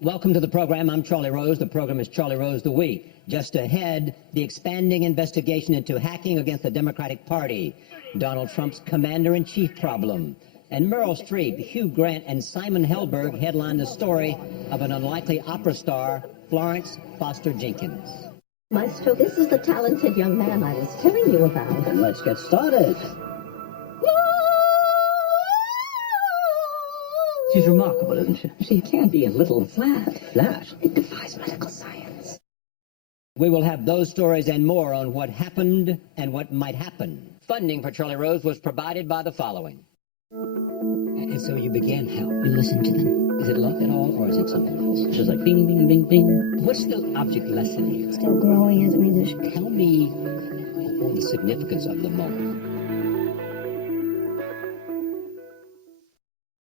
Welcome to the program. I'm Charlie Rose. The program is Charlie Rose the Week. Just ahead, the expanding investigation into hacking against the Democratic Party, Donald Trump's commander-in-chief problem, and Meryl Streep, Hugh Grant, and Simon Helberg headline the story of an unlikely opera star, Florence Foster Jenkins. Maestro, this is the talented young man I was telling you about. Then let's get started. She's remarkable, isn't she? She can be a little flat. Flat? It defies medical science. We will have those stories and more on what happened and what might happen. Funding for Charlie Rose was provided by the following. And so you began how? You listen to them. Is it love at all, or is it something else? Just like bing, bing, bing, bing. What's the object lesson here? Still growing as a musician. Tell me the significance of the moment.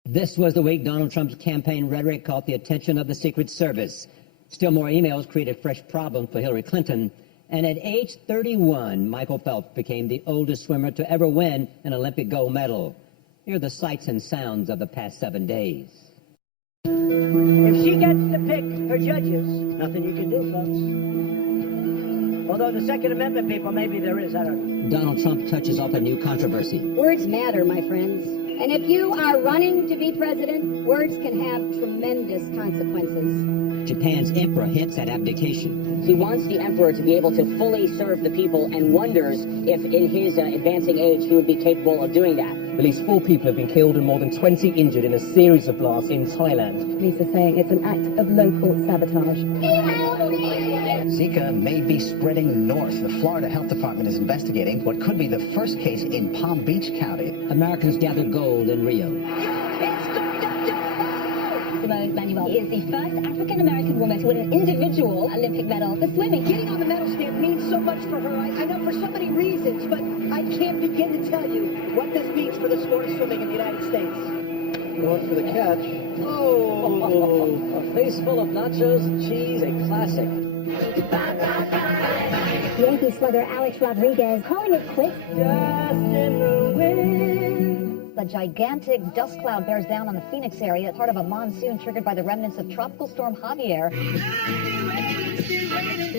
This was the week Donald Trump's campaign rhetoric caught the attention of the Secret Service. Still more emails created fresh problems for Hillary Clinton. And at age 31, Michael Phelps became the oldest swimmer to ever win an Olympic gold medal. Here are the sights and sounds of the past 7 days. If she gets to pick her judges, nothing you can do, folks. Although the Second Amendment people, maybe there is, I don't know. Donald Trump touches off a new controversy. Words matter, my friends. And if you are running to be president, words can have tremendous consequences. Japan's emperor hints at abdication. He wants the emperor to be able to fully serve the people and wonders if in his advancing age he would be capable of doing that. At least 4 people have been killed and more than 20 injured in a series of blasts in Thailand. Police are saying it's an act of local sabotage. Zika may be spreading north. The Florida Health Department is investigating what could be the first case in Palm Beach County. Americans gathered gold in Rio. Simone Manuel is the first African-American woman to win an individual Olympic medal for swimming. Getting on the medal stand means so much for her. I know for so many reasons, but I can't begin to tell you what this means for the sport of swimming in the United States. Going for the catch. Oh, a face full of nachos and cheese, a classic. Yankee slugger Alex Rodriguez calling it quits. Just in the wind. A gigantic dust cloud bears down on the Phoenix area, part of a monsoon triggered by the remnants of Tropical Storm Javier.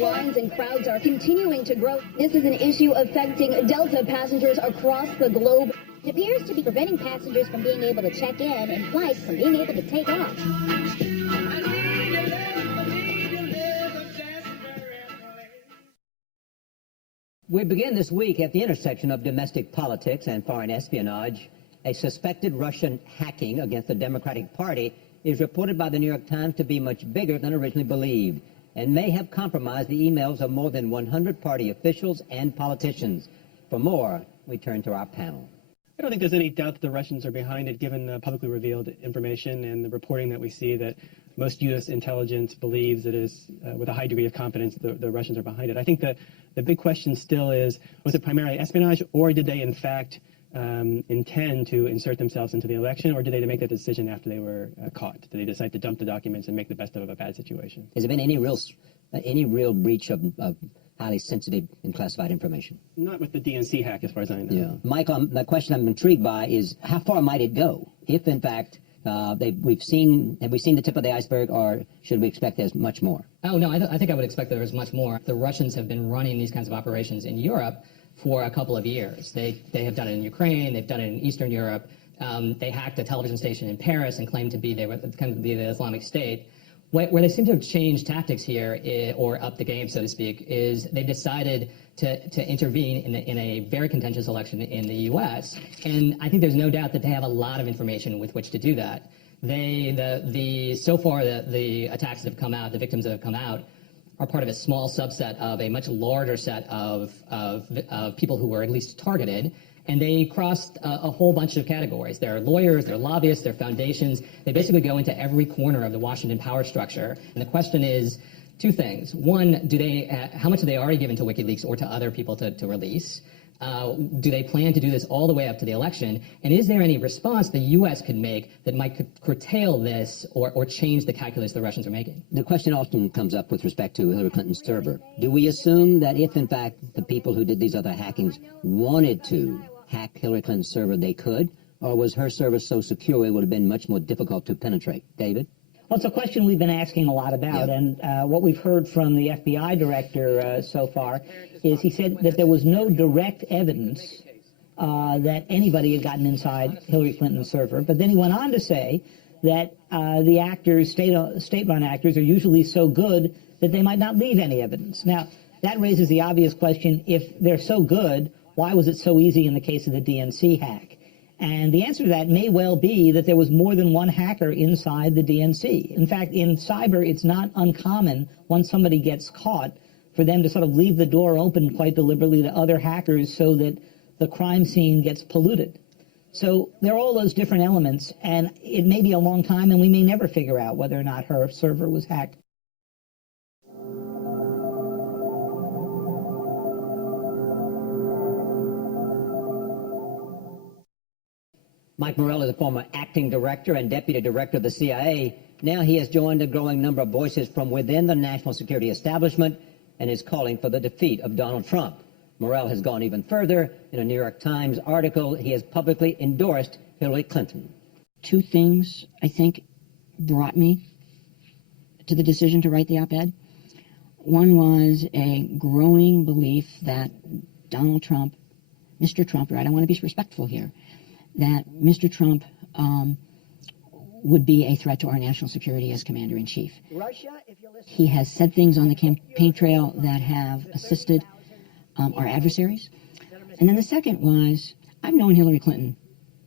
Lines and crowds are continuing to grow. This is an issue affecting Delta passengers across the globe. It appears to be preventing passengers from being able to check in and flights from being able to take off. We begin this week at the intersection of domestic politics and foreign espionage. A suspected Russian hacking against the Democratic Party is reported by the New York Times to be much bigger than originally believed and may have compromised the emails of more than 100 party officials and politicians. For more, we turn to our panel. I don't think there's any doubt that the Russians are behind it, given the publicly revealed information and the reporting that we see that most U.S. intelligence believes it is, with a high degree of confidence, the Russians are behind it. I think the big question still is, was it primarily espionage, or did they, in fact, intend to insert themselves into the election, or did they make that decision after they were caught? Did they decide to dump the documents and make the best of a bad situation? Has there been any real breach of highly sensitive and classified information? Not with the DNC hack, as far as I know. Yeah. Michael, the question I'm intrigued by is how far might it go? If, in fact, have we seen the tip of the iceberg, or should we expect there's much more? Oh, no, I think I would expect there is much more. The Russians have been running these kinds of operations in Europe for a couple of years. They have done it in Ukraine, they've done it in Eastern Europe. They hacked a television station in Paris and claimed to be the Islamic State. Where they seem to have changed tactics here, or up the game, so to speak, is they decided to intervene in a very contentious election in the U.S. And I think there's no doubt that they have a lot of information with which to do that. So far, the attacks that have come out, the victims that have come out, are part of a small subset of a much larger set of people who were at least targeted. And they crossed a whole bunch of categories. They're lawyers, they're lobbyists, they're foundations. They basically go into every corner of the Washington power structure. And the question is two things. One, how much have they already given to WikiLeaks or to other people to release? Do they plan to do this all the way up to the election? And is there any response the U.S. could make that might curtail this or change the calculus the Russians are making? The question often comes up with respect to Hillary Clinton's server. Do we assume that if, in fact, the people who did these other hackings wanted to hack Hillary Clinton's server, they could? Or was her server so secure it would have been much more difficult to penetrate? David? Well, it's a question we've been asking a lot about, and what we've heard from the FBI director so far is he said that there was no direct evidence that anybody had gotten inside Hillary Clinton's server, but then he went on to say that the actors, state-run actors, are usually so good that they might not leave any evidence. Now, that raises the obvious question, if they're so good, why was it so easy in the case of the DNC hack? And the answer to that may well be that there was more than one hacker inside the DNC. In fact, in cyber, it's not uncommon once somebody gets caught for them to sort of leave the door open quite deliberately to other hackers so that the crime scene gets polluted. So there are all those different elements, and it may be a long time, and we may never figure out whether or not her server was hacked. Mike Morell is a former acting director and deputy director of the CIA. Now he has joined a growing number of voices from within the national security establishment and is calling for the defeat of Donald Trump. Morell has gone even further. In a New York Times article, he has publicly endorsed Hillary Clinton. Two things, I think, brought me to the decision to write the op-ed. One was a growing belief that Donald Trump, Mr. Trump, right, I want to be respectful here, that Mr. Trump would be a threat to our national security as commander-in-chief. He has said things on the campaign trail that have assisted our adversaries. And then the second was, I've known Hillary Clinton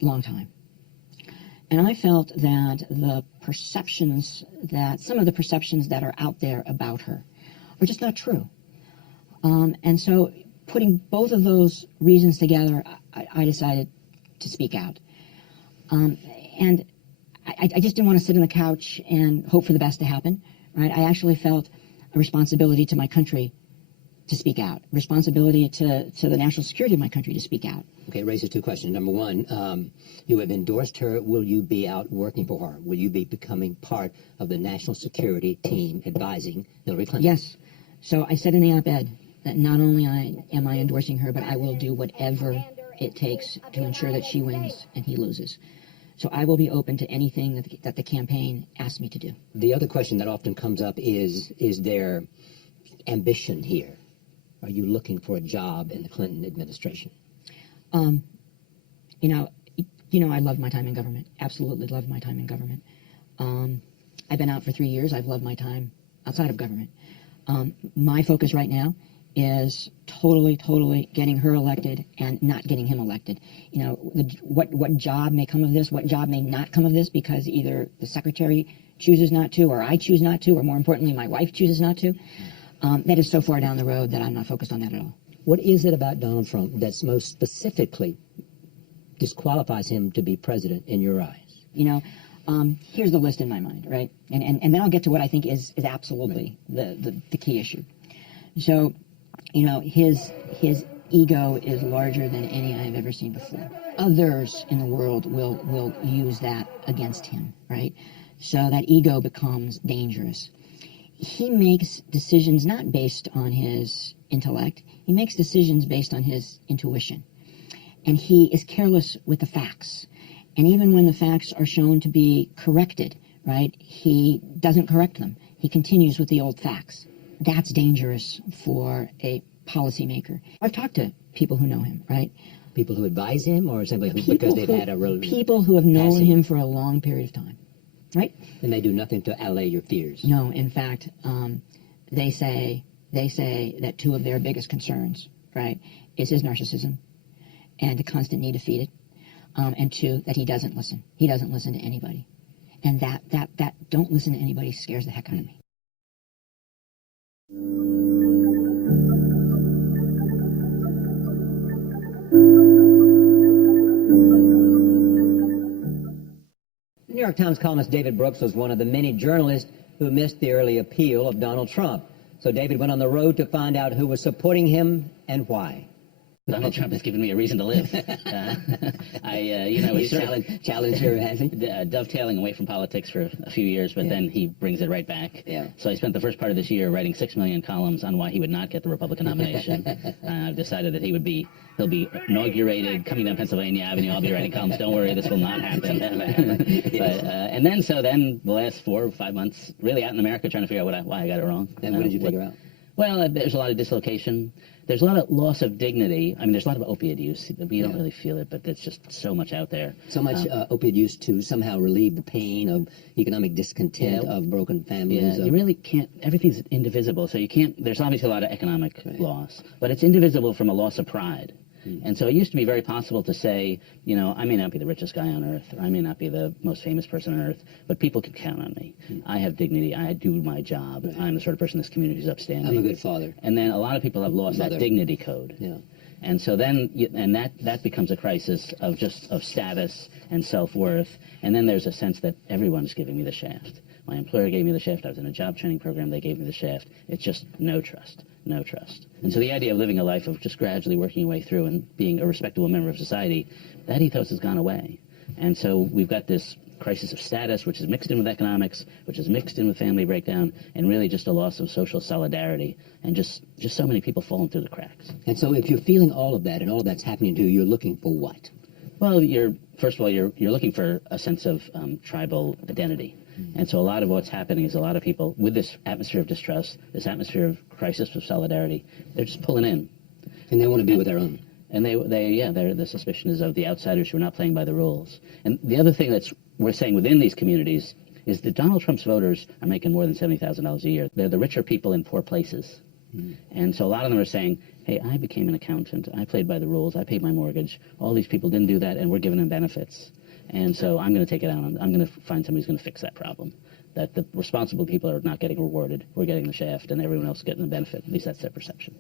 a long time. And I felt that some of the perceptions that are out there about her are just not true. And so putting both of those reasons together, I decided to speak out. And I just didn't want to sit on the couch and hope for the best to happen, right? I actually felt a responsibility to my country to speak out, responsibility to the national security of my country to speak out. Okay, it raises two questions. Number one, you have endorsed her. Will you be out working for her? Will you be becoming part of the national security team advising Hillary Clinton? Yes. So I said in the op-ed that not only am I endorsing her, but I will do whatever it takes to ensure that she wins and he loses. So I will be open to anything that the campaign asks me to do. The other question that often comes up is there ambition here? Are you looking for a job in the Clinton administration? I love my time in government. Absolutely love my time in government. I've been out for 3 years. I've loved my time outside of government. My focus right now is totally getting her elected and not getting him elected. What job may come of this, what job may not come of this, because either the secretary chooses not to, or I choose not to, or more importantly, my wife chooses not to. That is so far down the road that I'm not focused on that at all. What is it about Donald Trump that's most specifically disqualifies him to be president in your eyes? Here's the list in my mind, right? And then I'll get to what I think is absolutely the key issue. So, his ego is larger than any I've ever seen before. Others in the world will use that against him, right? So that ego becomes dangerous. He makes decisions not based on his intellect. He makes decisions based on his intuition. And he is careless with the facts. And even when the facts are shown to be corrected, right, he doesn't correct them. He continues with the old facts. That's dangerous for a policymaker. I've talked to people who know him, right? People who advise him, or simply because they've had a real people who have known him for a long period of time, right? And they do nothing to allay your fears. No, in fact, they say that two of their biggest concerns, right, is his narcissism and the constant need to feed it, and two, that he doesn't listen. He doesn't listen to anybody, and that don't listen to anybody scares the heck out of me. New York Times columnist David Brooks was one of the many journalists who missed the early appeal of Donald Trump. So David went on the road to find out who was supporting him and why. Donald Trump has given me a reason to live. We challenge your dovetailing away from politics for a few years, but then he brings it right back. Yeah. So I spent the first part of this year writing 6 million columns on why he would not get the Republican nomination. I've decided that he'll be inaugurated, coming down Pennsylvania Avenue. I'll be writing columns. Don't worry, this will not happen. Then the last 4 or 5 months, really out in America, trying to figure out why I got it wrong. And what did you figure out? Well, there's a lot of dislocation. There's a lot of loss of dignity. I mean, there's a lot of opiate use. We don't really feel it, but there's just so much out there. So much opiate use to somehow relieve the pain of economic discontent of broken families. Yeah, you really can't. Everything's indivisible, so you can't. There's obviously a lot of economic loss, but it's indivisible from a loss of pride. And so it used to be very possible to say, I may not be the richest guy on earth, or I may not be the most famous person on earth, but people can count on me. I have dignity. I do my job. I'm the sort of person in this community who's upstanding. I'm a good father. And then a lot of people have lost that dignity code. Yeah. And so then, that becomes a crisis of status and self-worth. And then there's a sense that everyone's giving me the shaft. My employer gave me the shaft. I was in a job training program. They gave me the shaft. It's just no trust. No trust. And so the idea of living a life of just gradually working your way through and being a respectable member of society, that ethos has gone away. And so we've got this crisis of status, which is mixed in with economics, which is mixed in with family breakdown, and really just a loss of social solidarity, and just so many people falling through the cracks. And so if you're feeling all of that and all of that's happening to you, you're looking for what? Well, first of all, you're looking for a sense of tribal identity. And so a lot of what's happening is a lot of people, with this atmosphere of distrust, this atmosphere of crisis of solidarity, they're just pulling in. And they want to be with their own. And the suspicion is of the outsiders who are not playing by the rules. And the other thing we're saying within these communities is that Donald Trump's voters are making more than $70,000 a year. They're the richer people in poor places. And so a lot of them are saying, hey, I became an accountant. I played by the rules. I paid my mortgage. All these people didn't do that, and we're giving them benefits. And so I'm going to take it out. I'm going to find somebody who's going to fix that problem. That the responsible people are not getting rewarded. We're getting the shaft, and everyone else is getting the benefit. At least that's their perception.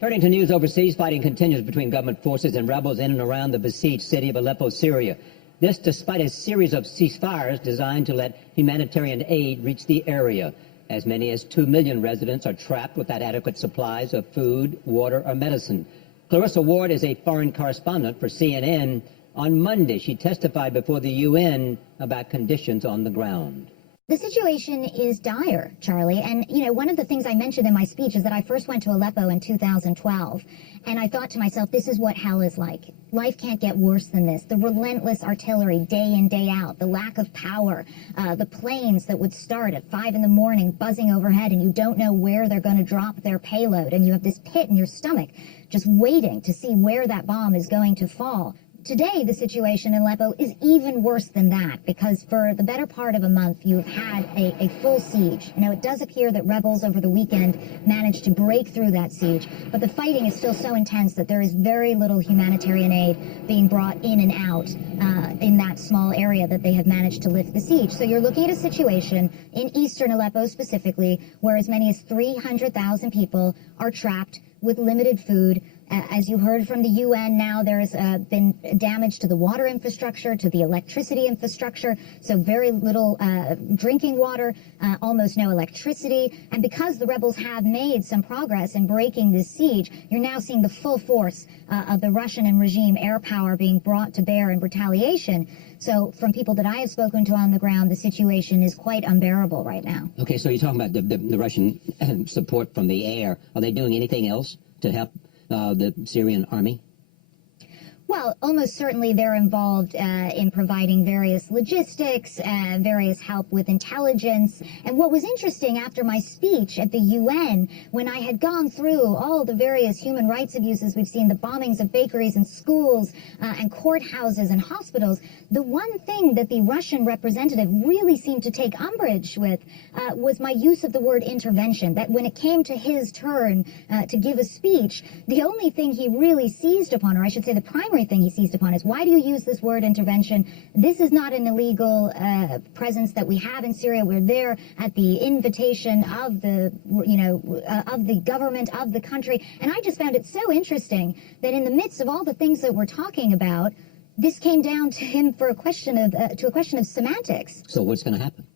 Turning to news overseas, fighting continues between government forces and rebels in and around the besieged city of Aleppo, Syria. This despite a series of ceasefires designed to let humanitarian aid reach the area. As many as 2 million residents are trapped without adequate supplies of food, water, or medicine. Clarissa Ward is a foreign correspondent for CNN. On Monday, she testified before the UN about conditions on the ground. The situation is dire, Charlie. And, one of the things I mentioned in my speech is that I first went to Aleppo in 2012. And I thought to myself, this is what hell is like. Life can't get worse than this. The relentless artillery day in, day out, the lack of power, the planes that would start at 5 in the morning buzzing overhead and you don't know where they're going to drop their payload. And you have this pit in your stomach just waiting to see where that bomb is going to fall. Today, the situation in Aleppo is even worse than that, because for the better part of a month, you've had a full siege. Now, it does appear that rebels over the weekend managed to break through that siege, but the fighting is still so intense that there is very little humanitarian aid being brought in and out in that small area that they have managed to lift the siege. So you're looking at a situation in eastern Aleppo specifically, where as many as 300,000 people are trapped with limited food. As you heard from the UN, now there's been damage to the water infrastructure, to the electricity infrastructure, so very little drinking water, almost no electricity. And because the rebels have made some progress in breaking this siege, you're now seeing the full force of the Russian regime air power being brought to bear in retaliation. So from people that I have spoken to on the ground, the situation is quite unbearable right now. Okay, so you're talking about the Russian support from the air. Are they doing anything else to help the Syrian army? Well, almost certainly they're involved in providing various logistics, various help with intelligence. And what was interesting after my speech at the UN, when I had gone through all the various human rights abuses we've seen, the bombings of bakeries and schools and courthouses and hospitals, the one thing that the Russian representative really seemed to take umbrage with was my use of the word intervention. That when it came to his turn to give a speech, the only thing he really seized upon, or I should say the primary thing he seized upon, is why do you use this word intervention? This is not an illegal presence that we have in Syria. We're there at the invitation of the, of the government of the country. And I just found it so interesting that in the midst of all the things that we're talking about, this came down to him for a question of semantics. So what's going to happen?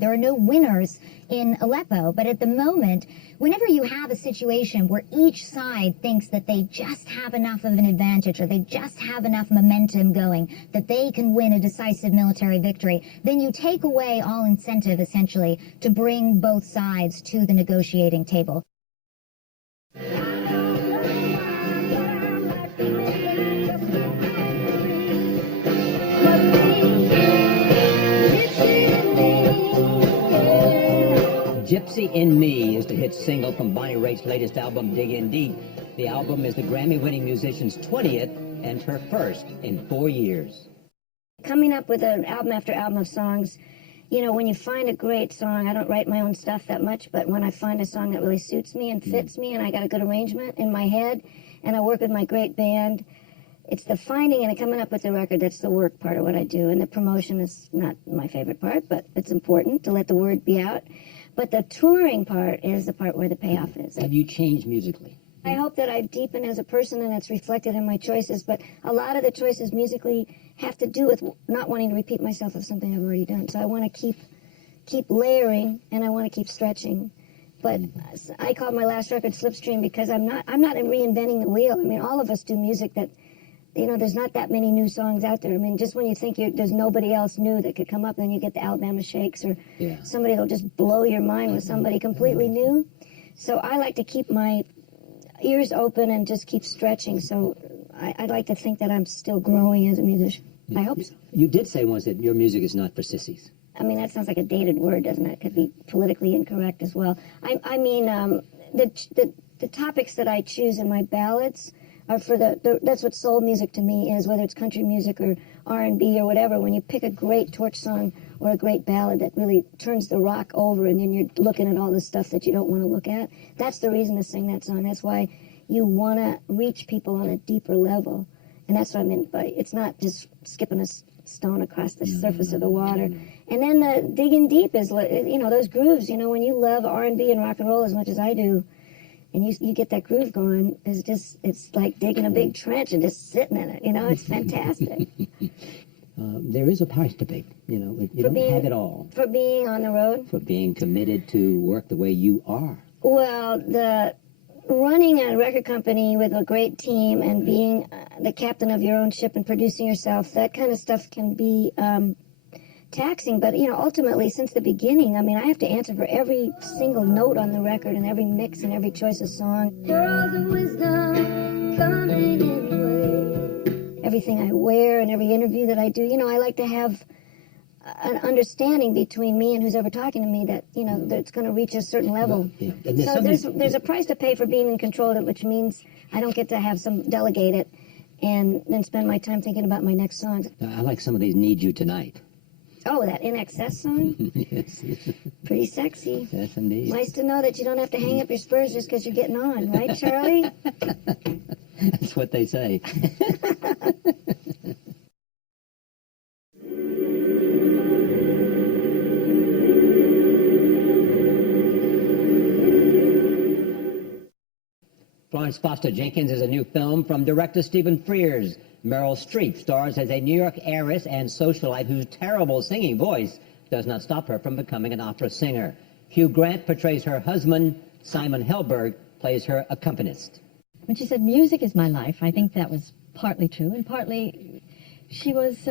There are no winners in Aleppo. But at the moment, whenever you have a situation where each side thinks that they just have enough of an advantage or they just have enough momentum going, that they can win a decisive military victory, then you take away all incentive, essentially, to bring both sides to the negotiating table. Gypsy in Me is the hit single from Bonnie Raitt's latest album, Dig In Deep. The album is the Grammy-winning musician's 20th and her first in 4 years. Coming up with an album after album of songs, you know, when you find a great song, I don't write my own stuff that much, but when I find a song that really suits me and fits me and I got a good arrangement in my head and I work with my great band, it's the finding and coming up with the record that's the work part of what I do. And the promotion is not my favorite part, but it's important to let the word be out. But the touring part is the part where the payoff is. Have you changed musically? I hope that I've deepened as a person and it's reflected in my choices, but a lot of the choices musically have to do with not wanting to repeat myself of something I've already done. So I want to keep layering and I want to keep stretching. But I called my last record Slipstream because I'm not reinventing the wheel. I mean, all of us do music that, you know, there's not that many new songs out there. I mean, just when you think there's nobody else new that could come up, then you get the Alabama Shakes or somebody that'll just blow your mind with somebody completely new. So I like to keep my ears open and just keep stretching. So I'd like to think that I'm still growing as a musician. I hope so. You did say once that your music is not for sissies. I mean, that sounds like a dated word, doesn't it? It could be politically incorrect as well. I mean, the topics that I choose in my ballads are for that's what soul music to me is, whether it's country music or R&B or whatever. When you pick a great torch song or a great ballad that really turns the rock over and then you're looking at all the stuff that you don't want to look at, that's the reason to sing that song. That's why you want to reach people on a deeper level. And that's what I meant by it's not just skipping a stone across the surface of the water. And then the digging deep is, you know, those grooves, you know, when you love R&B and rock and roll as much as I do, and you get that groove going, it's like digging a big trench and just sitting in it, you know, it's fantastic. There is a price to pay, you know, you don't have it all. For being on the road? For being committed to work the way you are. Well, running a record company with a great team and being the captain of your own ship and producing yourself, that kind of stuff can be taxing, but you know, ultimately, since the beginning, I mean, I have to answer for every single note on the record and every mix and every choice of song. Pearls of wisdom coming in. Everything I wear and every interview that I do, you know, I like to have an understanding between me and who's ever talking to me that, you know, that's going to reach a certain level. So there's a price to pay for being in control of it, which means I don't get to have some delegate it and then spend my time thinking about my next songs. I like some of these Need You Tonight. Oh, that In Excess song? Yes. Pretty sexy. Yes, indeed. Nice to know that you don't have to hang up your spurs just because you're getting on, right, Charlie? That's what they say. Florence Foster Jenkins is a new film from director Stephen Frears. Meryl Streep stars as a New York heiress and socialite whose terrible singing voice does not stop her from becoming an opera singer. Hugh Grant portrays her husband. Simon Helberg plays her accompanist. When she said, music is my life, I think that was partly true, and partly she was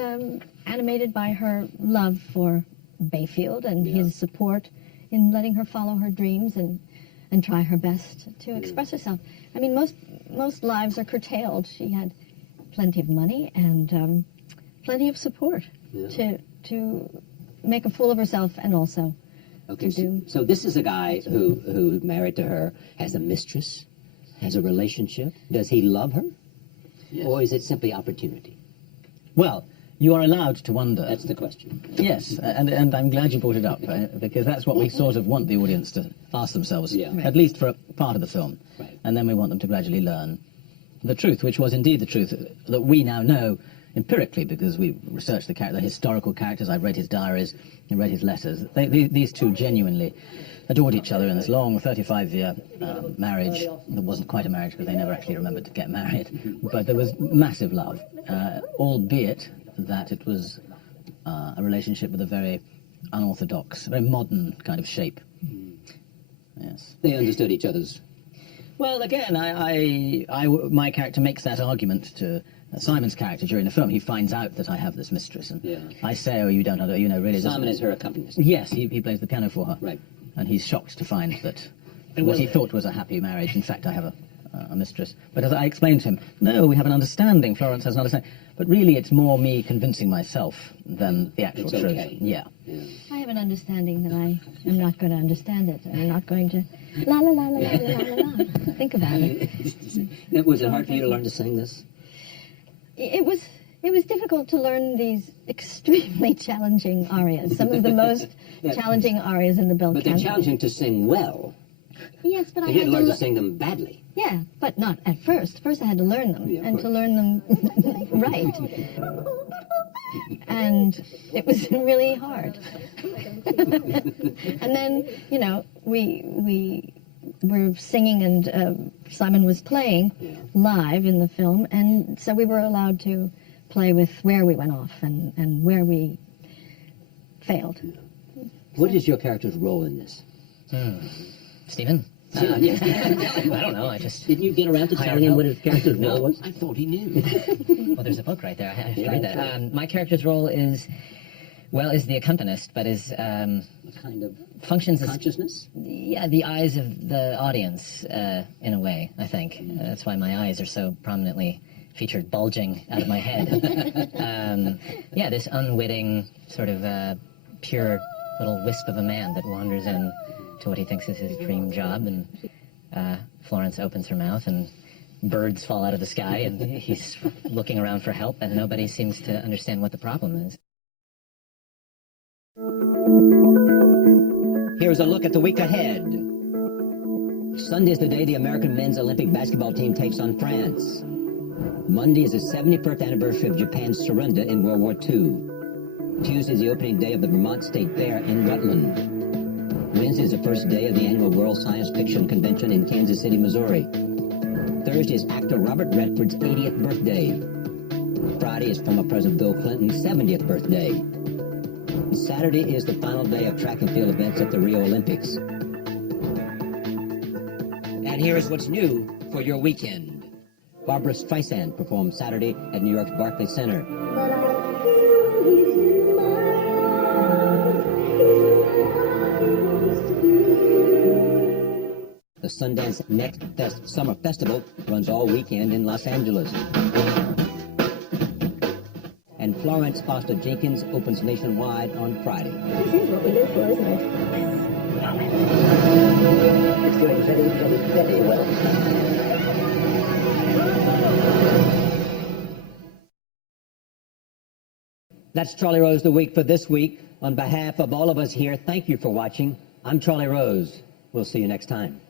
animated by her love for Bayfield and his support in letting her follow her dreams and try her best to express herself. I mean, most lives are curtailed. She had plenty of money and plenty of support to make a fool of herself and also to do. So this is a guy who married to her, has a mistress, has a relationship. Does he love her? Yes. Or is it simply opportunity? Well, you are allowed to wonder. That's the question. Yes, and I'm glad you brought it up, because that's what we sort of want the audience to ask themselves, at least for a part of the film. Right. And then we want them to gradually learn the truth, which was indeed the truth that we now know empirically, because we researched the historical characters. I've read his diaries and read his letters. These two genuinely adored each other in this long 35-year marriage. That wasn't quite a marriage because they never actually remembered to get married, but there was massive love, albeit that it was a relationship with a very unorthodox, very modern kind of shape. Yes. They understood each other's. Well, again, my character makes that argument to Simon's character during the film. He finds out that I have this mistress, and I say, "Oh, you don't know, really." Simon is her accompanist. Yes, he plays the piano for her. Right. And he's shocked to find that what he thought was a happy marriage, in fact, I have a mistress. But as I explained to him, no, we have an understanding. Florence has an understanding. But really, it's more me convincing myself than the actual truth. Okay. Yeah. I have an understanding that I am not going to understand it. I'm not going to la la la la la la la la. Think about it. Was it hard for you to learn to sing this? It was difficult to learn these extremely challenging arias. Some of the most challenging arias in the Bel But Canto. they're challenging to sing well. Yes, but I You had had to learn to to sing them badly. Yeah, but not at first. First I had to learn them, and to learn them right. And it was really hard. And then, we were singing, and Simon was playing live in the film, and so we were allowed to play with where we went off and where we failed. What is your character's role in this? Stephen? I don't know. Didn't you get around to telling him what his character's role was? I thought he knew. Well, there's a book right there. I have to read that. My character's role is the accompanist, but is kind of functions as consciousness. the eyes of the audience in a way. I think that's why my eyes are so prominently featured, bulging out of my head. This unwitting sort of pure little wisp of a man that wanders in to what he thinks is his dream job, and Florence opens her mouth and birds fall out of the sky, and he's looking around for help, and nobody seems to understand what the problem is. Here's a look at the week ahead. Sunday is the day the American men's Olympic basketball team takes on France. Monday is the 71st anniversary of Japan's surrender in World War II. Tuesday is the opening day of the Vermont State Fair in Rutland. Wednesday is the first day of the annual World Science Fiction Convention in Kansas City, Missouri. Thursday is actor Robert Redford's 80th birthday. Friday is former President Bill Clinton's 70th birthday. Saturday is the final day of track and field events at the Rio Olympics. And here's what's new for your weekend. Barbara Streisand performed Saturday at New York's Barclays Center. The Sundance Next Fest Summer Festival runs all weekend in Los Angeles. And Florence Foster Jenkins opens nationwide on Friday. This is what we live for, isn't it? It's doing very well. That's Charlie Rose the Week for this week. On behalf of all of us here, thank you for watching. I'm Charlie Rose. We'll see you next time.